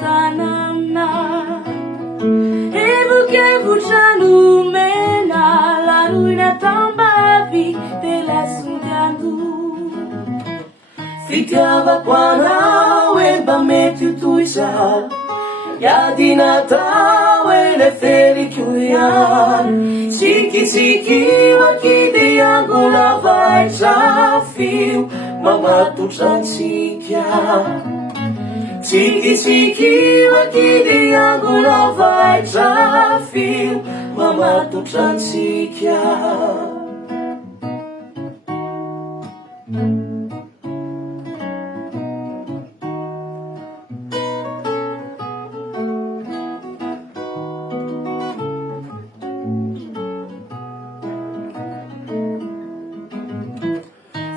Tanana evokevotrano mena laroina tambavy de lasondiando fitiavako anao e mba mety ho toy izaho miady natao e le feliko ihany sikisikio akidy angolavaitra fio mamatotra antsika sikisikio akidy angolavaitra fio mamatotra antsika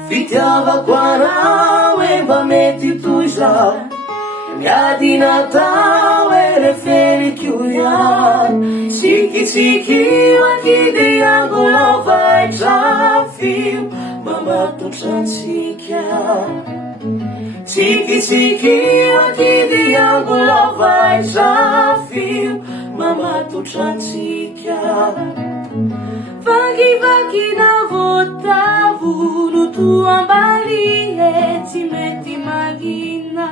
fitiavako anao e mba mety toy izaho miady natao e le feliko ihany sikisikio akidy angolavaitra fio mamatotra antsika sikisikio akidy angolavaitra fio mamatotra antsika vakivakina votavo no toambali e tsy mety maghina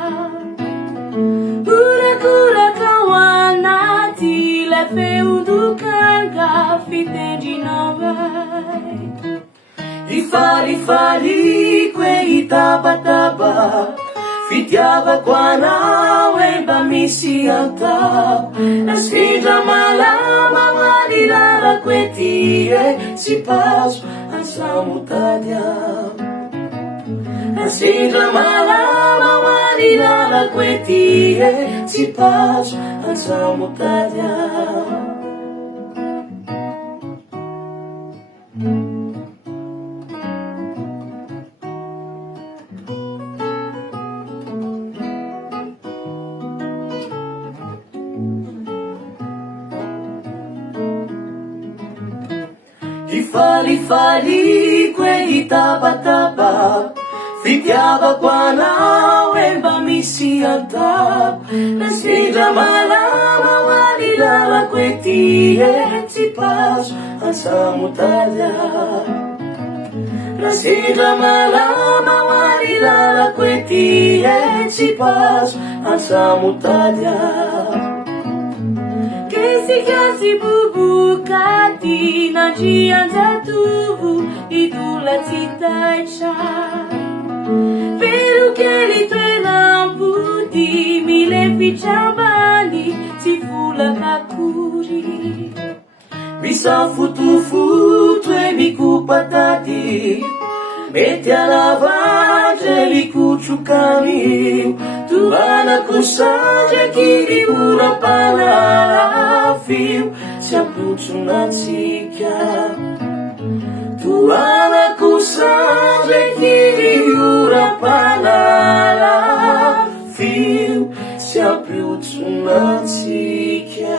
kurakuraka ao anaty le feondokanga fitendrinao ay ifalifaliko e hitabataba fitiavako anao e mba misy atao nasfindra malama hoany lalako ety e tsy pazo ansamotady aho nasfindra malama hoany lalako ety e tsy pazo ansamotady aho ifalifaliko e hitabataba fitiavako anao e mba misy atao nasfindra malama hoany lalako ety e tsy pazo ansamotady aho nasfindra malama hoany lalako ety e tsy pazo ansamotady aho kesikasy bobokady nandrianjatovo idola tsy taitra pero kely toenampody milefitra ambany tsy volakakory misafotofoto e mikopatady mety alavandre likotrokanio toanako sandrakiry oram-panala fio tsy ampotsonatsika toanako sandrakiry oram-panala fio tsy ampotsonatsika